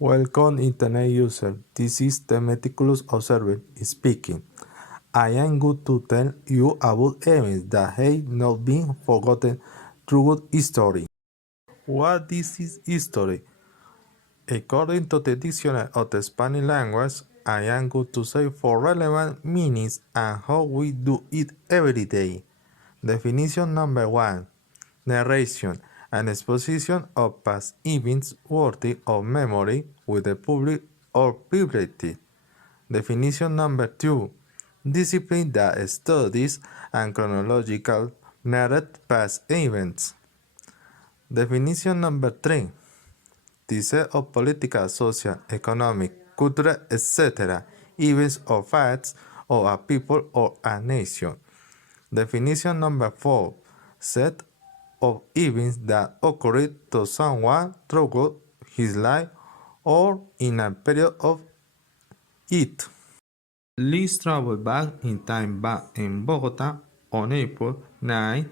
Welcome Internet user, this is the meticulous observer speaking. I am going to tell you about events that have not been forgotten through history. What is history? According to the dictionary of the Spanish language, I am going to say for relevant meanings and how we do it every day. Definition number 1. Narration, an exposition of past events worthy of memory with the public or private. Definition number 2. Discipline that studies and chronological narrate past events. Definition number 3. The set of political, social, economic, cultural, etc. events or facts of a people or a nation. Definition number 4. Set of events that occurred to someone throughout his life or in a period of it. Let's travel back in time back in Bogota on April 9,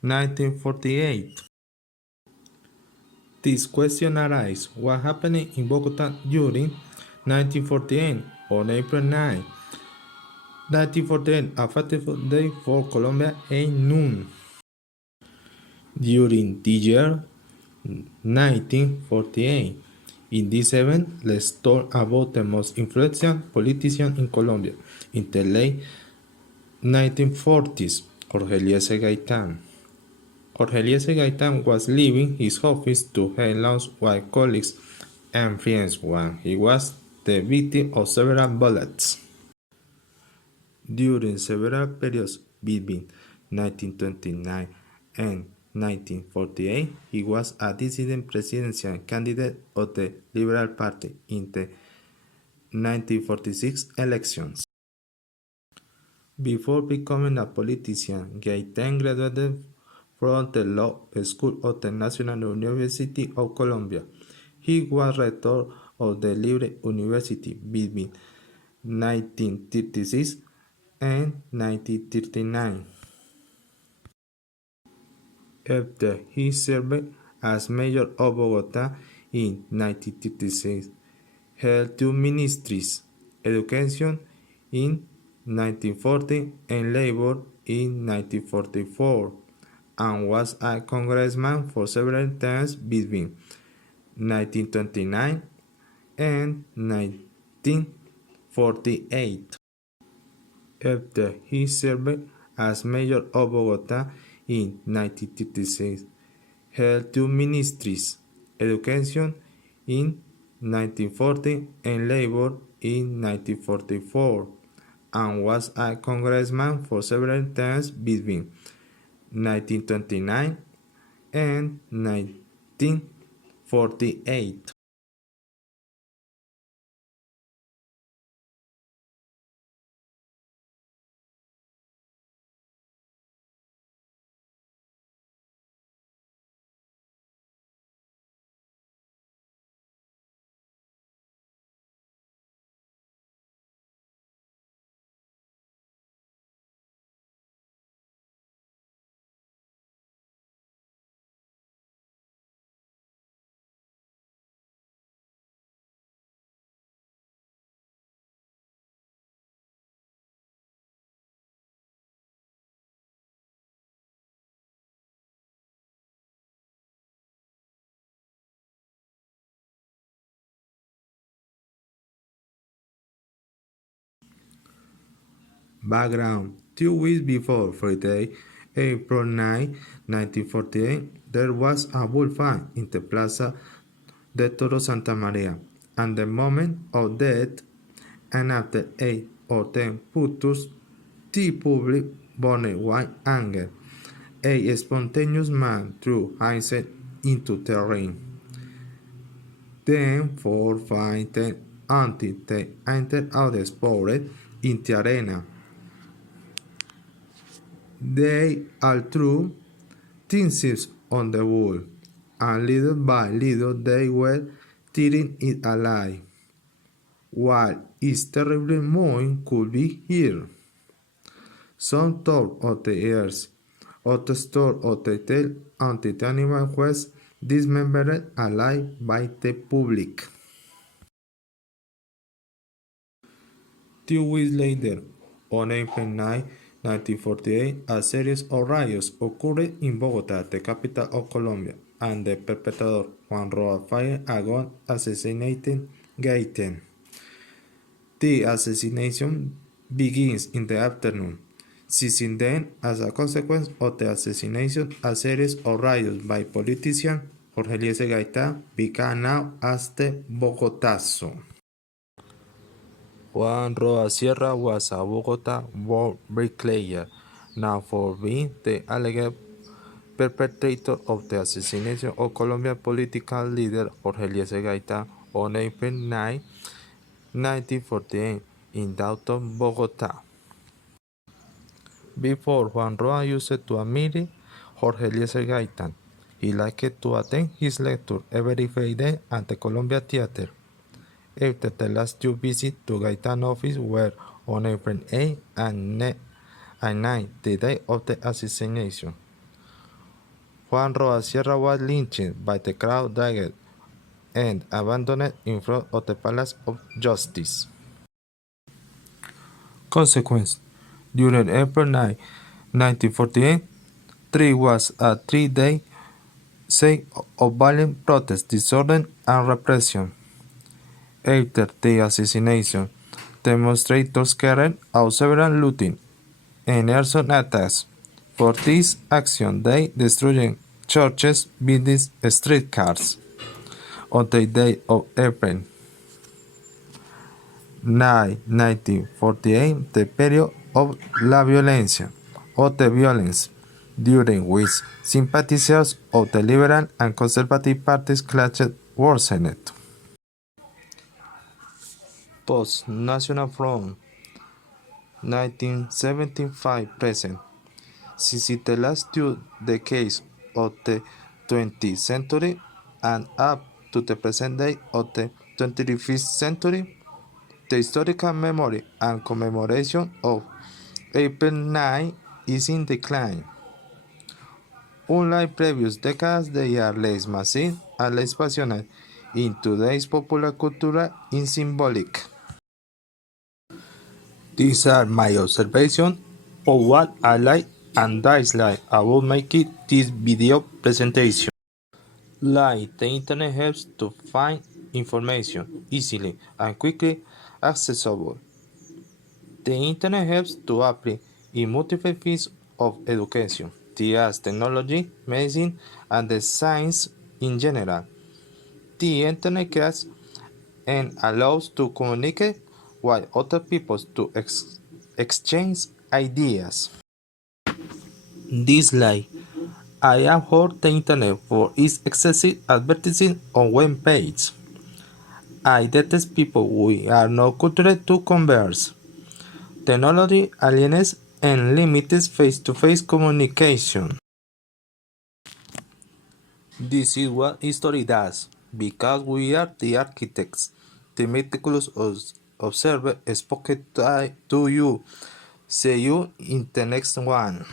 1948. This question arises: what happened in Bogota during 1948 on April 9, 1948, a fateful day for Colombia at noon? During the year 1948. In this event, let's talk about the most influential politician in Colombia in the late 1940s, Jorge Eliezer Gaitán. Jorge Eliezer Gaitán was leaving his office to head lost while colleagues and friends when he was the victim of several bullets. During several periods between 1929 and 1948, he was a dissident presidential candidate of the Liberal Party in the 1946 elections. Before becoming a politician, Gaitán graduated from the Law School of the National University of Colombia. He was rector of the Libre University between 1936 and 1939. After he served as mayor of Bogota in 1936, held two ministries, Education in 1940 and Labor in 1944, and was a congressman for several times between 1929 and 1948. After he served as mayor of Bogota in 1936, held two ministries, Education in 1940 and Labor in 1944, and was a congressman for several times between 1929 and 1948. Background: 2 weeks before Friday, April 9, 1948, there was a bullfight in the Plaza de Toros Santa Maria, and the moment of death, and after 8 or 10 putters, the public burned with anger. A spontaneous man threw himself into the ring. Then 4, 5, 10 until they entered out sport in the arena. They all threw themselves on the wall, and little by little they were tearing it alive, while its terrible moan could be heard. Some tore of the ears, others tore of the tail until the animal was dismembered alive by the public. 2 weeks later, on April 9, 1948, a series of riots occurred in Bogota, the capital of Colombia, and the perpetrator, Juan Roa, fired a gun assassinating Gaiten. The assassination begins in the afternoon. Seizing then, as a consequence of the assassination, a series of riots by politicians, Jorge Eliezer Gaitán began known as the Bogotazo. Juan Roa Sierra was a Bogota-born bricklayer, known for being the alleged perpetrator of the assassination of Colombian political leader Jorge Eliezer Gaitán on April 9, 1948, in downtown Bogota. Before Juan Roa used to admire Jorge Eliezer Gaitán, he liked to attend his lecture every Friday at the Columbia Theater. After the last two visits to Gaitán's office were on April 8 and 9, the day of the assassination. Juan Roa Sierra was lynched by the crowd dragged and abandoned in front of the Palace of Justice. Consequence: during April 9, 1948, there was a 3-day siege of violent protest, disorder, and repression. After the assassination, demonstrators carried out several looting and arson attacks. For this action, they destroyed churches, buildings, streetcars. On the day of April 9, 1948, the period of la violencia, or the violence, during which sympathizers of the Liberal and Conservative parties clashed worsened. Post-National Front 1975 present. Since the last 2 decades of the 20th century and up to the present day of the 21st century, the historical memory and commemoration of April 9 is in decline. Unlike previous decades, they are less massive and less passionate. In today's popular culture is symbolic. These are my observations of what I like and dislike about making this video presentation. Like, the internet helps to find information easily and quickly accessible. The internet helps to apply in multiple fields of education, the arts, technology, medicine, and the science in general. The internet creates and allows to communicate with other people to exchange ideas. Dislike: I abhor the internet for its excessive advertising on web pages. I detest people who are not cultured to converse. Technology alienates and limits face-to-face communication. This is what history does, because we are the architects. The meticulous observer spoke to you. See you in the next one.